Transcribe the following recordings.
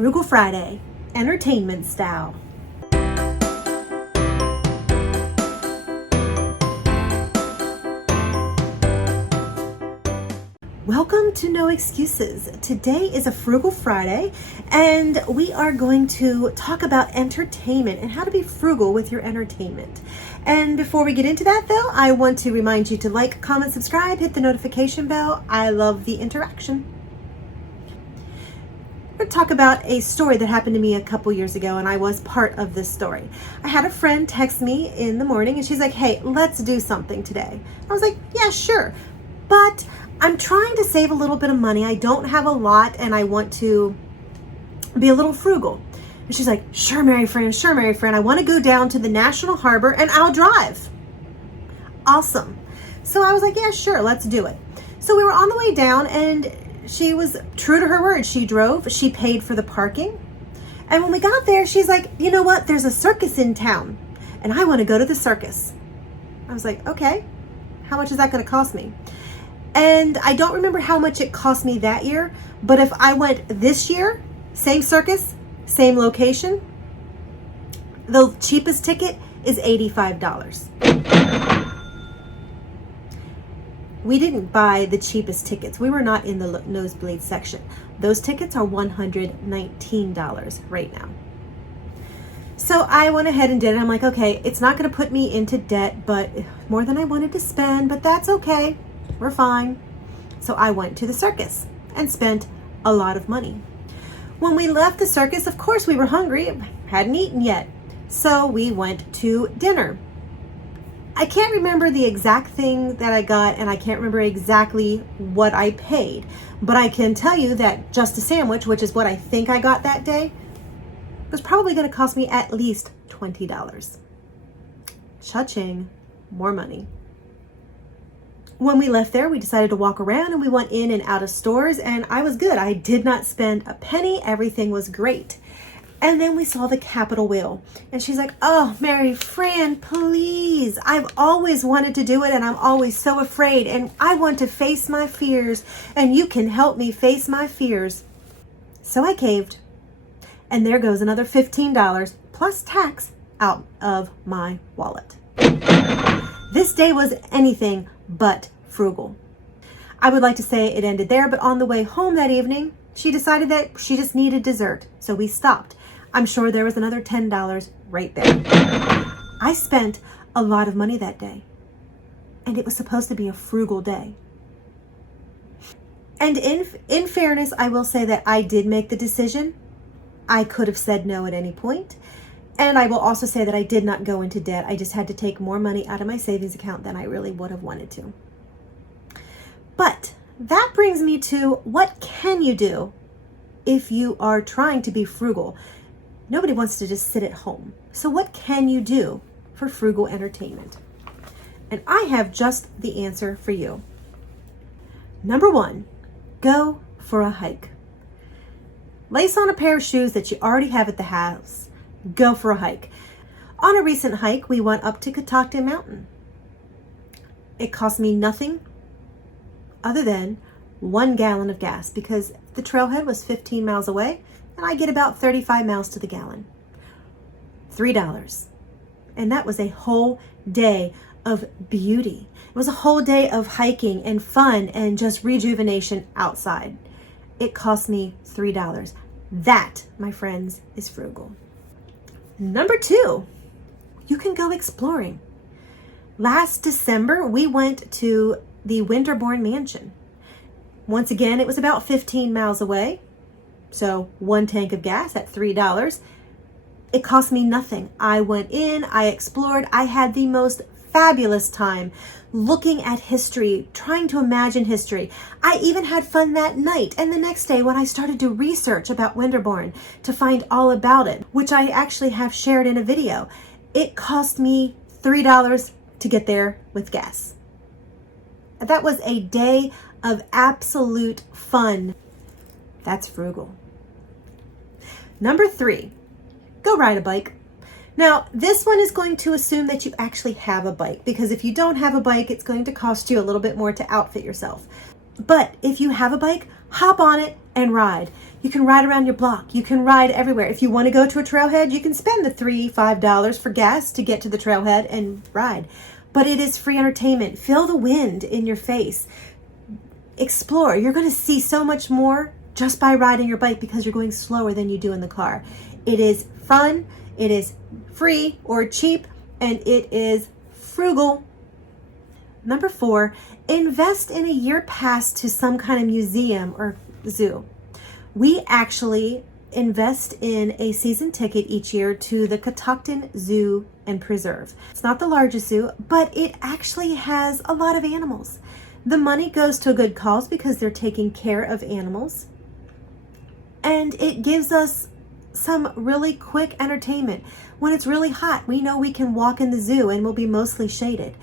Frugal Friday, entertainment style. Welcome to No Excuses. Today is a Frugal Friday, and we are going to talk about entertainment and how to be frugal with your entertainment. And before we get into that, though, I want to remind you to like, comment, subscribe, hit the notification bell. I love the interaction. We're going to talk about a story that happened to me a couple years ago, and I was part of this story. I had a friend text me in the morning, and she's like, "Hey, let's do something today." I was like, "Yeah, sure, but I'm trying to save a little bit of money. I don't have a lot, and I want to be a little frugal." And she's like, sure, Mary Fran, I want to go down to the National Harbor, and I'll drive." Awesome. So I was like, yeah, sure, let's do it. So we were on the way down, and she was true to her word. She drove, she paid for the parking. And when we got there, she's like, "You know what? There's a circus in town, and I want to go to the circus." I was like, okay, how much is that going to cost me? And I don't remember how much it cost me that year, but if I went this year, same circus, same location, the cheapest ticket is $85. We didn't buy the cheapest tickets. We were not in the nosebleed section. Those tickets are $119 right now. So I went ahead and did it. I'm like, okay, it's not going to put me into debt, but more than I wanted to spend, but that's okay. We're fine. So I went to the circus and spent a lot of money. When we left the circus, of course, we were hungry, hadn't eaten yet. So we went to dinner. I can't remember the exact thing that I got, and I can't remember exactly what I paid, but I can tell you that just a sandwich, which is what I think I got that day, was probably going to cost me at least $20. Cha-ching, more money. When we left there, we decided to walk around, and we went in and out of stores, and I was good. I did not spend a penny. Everything was great. And then we saw the Capitol wheel, and she's like, "Oh, Mary Fran, please. I've always wanted to do it, and I'm always so afraid, and I want to face my fears, and you can help me face my fears." So I caved, and there goes another $15 plus tax out of my wallet. This day was anything but frugal. I would like to say it ended there, but on the way home that evening, she decided that she just needed dessert, so we stopped. I'm sure there was another $10 right there. I spent a lot of money that day, and it was supposed to be a frugal day. And in fairness, I will say that I did make the decision. I could have said no at any point. And I will also say that I did not go into debt. I just had to take more money out of my savings account than I really would have wanted to. But that brings me to, what can you do if you are trying to be frugal? Nobody wants to just sit at home. So what can you do for frugal entertainment? And I have just the answer for you. Number one, go for a hike. Lace on a pair of shoes that you already have at the house. Go for a hike. On a recent hike, we went up to Catoctin Mountain. It cost me nothing other than 1 gallon of gas, because the trailhead was 15 miles away, and I get about 35 miles to the gallon. $3. And that was a whole day of beauty. It was a whole day of hiking and fun and just rejuvenation outside. It cost me $3. That, my friends, is frugal. Number two, you can go exploring. Last December, we went to the Winterbourne Mansion. Once again, it was about 15 miles away. So 1 tank of gas at $3. It cost me nothing. I went in, I explored, I had the most fabulous time looking at history, trying to imagine history. I even had fun that night and the next day when I started to research about Winterbourne to find all about it, which I actually have shared in a video. It cost me $3 to get there with gas. That was a day of absolute fun. That's frugal. Number three, go ride a bike. Now, this one is going to assume that you actually have a bike, because if you don't have a bike, it's going to cost you a little bit more to outfit yourself. But if you have a bike, hop on it and ride. You can ride around your block. You can ride everywhere. If you want to go to a trailhead, you can spend the $3, $5 for gas to get to the trailhead and ride. But it is free entertainment. Feel the wind in your face. Explore. You're going to see so much more just by riding your bike because you're going slower than you do in the car. It is fun. It is free or cheap, and it is frugal. Number 4, invest in a year pass to some kind of museum or zoo. We actually invest in a season ticket each year to the Catoctin Zoo and Preserve. It's not the largest zoo, but it actually has a lot of animals. The money goes to a good cause because they're taking care of animals. And it gives us some really quick entertainment. When it's really hot, we know we can walk in the zoo and we'll be mostly shaded.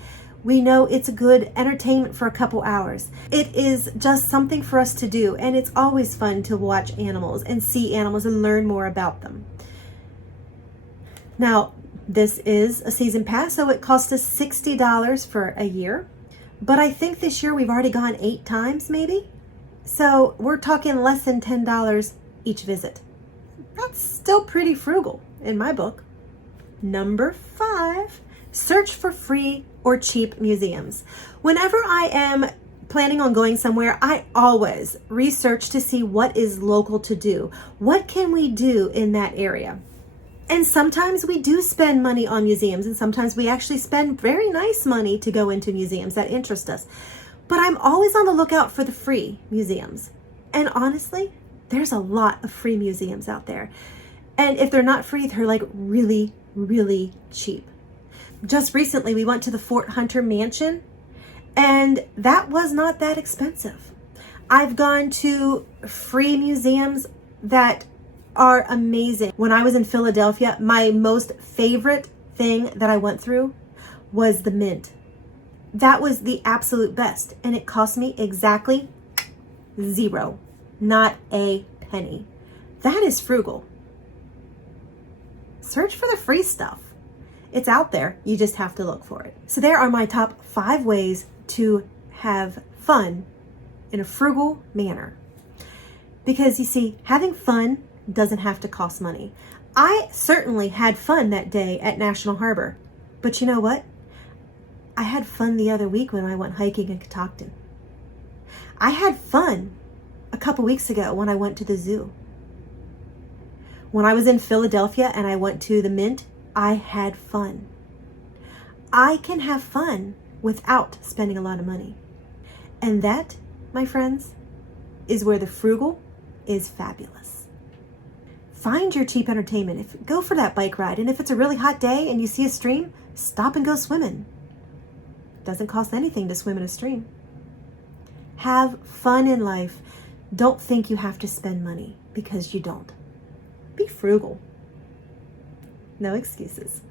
We know it's a good entertainment for a couple hours. It is just something for us to do, and it's always fun to watch animals and see animals and learn more about them. Now, this is a season pass, so it cost us $60 for a year. But I think this year we've already gone 8 times maybe. So we're talking less than $10 each visit. That's still pretty frugal in my book. Number 5, search for free or cheap museums. Whenever I am planning on going somewhere, I always research to see what is local to do. What can we do in that area? And sometimes we do spend money on museums, and sometimes we actually spend very nice money to go into museums that interest us. But I'm always on the lookout for the free museums. And honestly, there's a lot of free museums out there. And if they're not free, they're like really, really cheap. Just recently, we went to the Fort Hunter Mansion, and that was not that expensive. I've gone to free museums that are amazing. When I was in Philadelphia, my most favorite thing that I went through was the Mint. That was the absolute best, and it cost me exactly $0, not a penny. That is frugal. Search for the free stuff. It's out there. You just have to look for it. So there are my top 5 ways to have fun in a frugal manner. Because you see, having fun doesn't have to cost money. I certainly had fun that day at National Harbor. But you know what? I had fun the other week when I went hiking in Catoctin. I had fun a couple weeks ago when I went to the zoo. When I was in Philadelphia and I went to the Mint, I had fun. I can have fun without spending a lot of money. And that, my friends, is where the frugal is fabulous. Find your cheap entertainment. Go for that bike ride. And if it's a really hot day and you see a stream, stop and go swimming. Doesn't cost anything to swim in a stream. Have fun in life. Don't think you have to spend money, because you don't. Be frugal. No excuses.